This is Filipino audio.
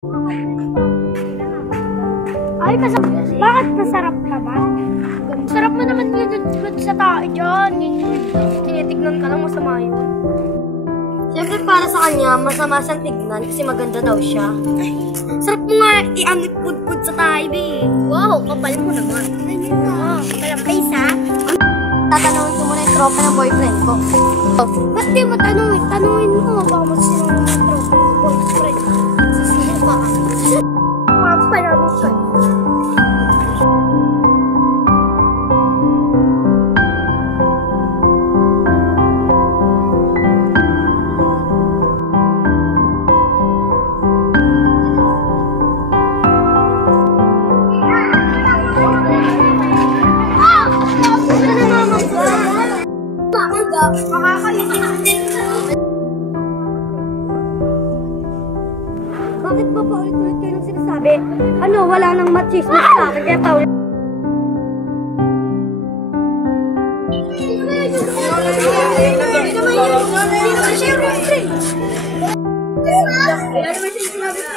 Ay, bakit masarap naman? Sarap mo naman yun sa tae dyan. Tinitignan ka lang, masama yun. Siyempre para sa kanya, masama siyang tignan kasi maganda daw siya. Sarap mo nga i-pud-pud sa tae, be. Wow, kapal mo naman. Kapal face, ha? Tatanungin ko muna yung tropa ng boyfriend ko. Ba't di mo tanungin? Tanungin mo, baka mo sino yung tropa ng boyfriend. Sino pa? Mapalaro ka. Bakit ba paulit-ulit kayo nang sinasabi? Ano, wala nang machismo sa akin, kaya paulit. Kaya naman siya sinabi ko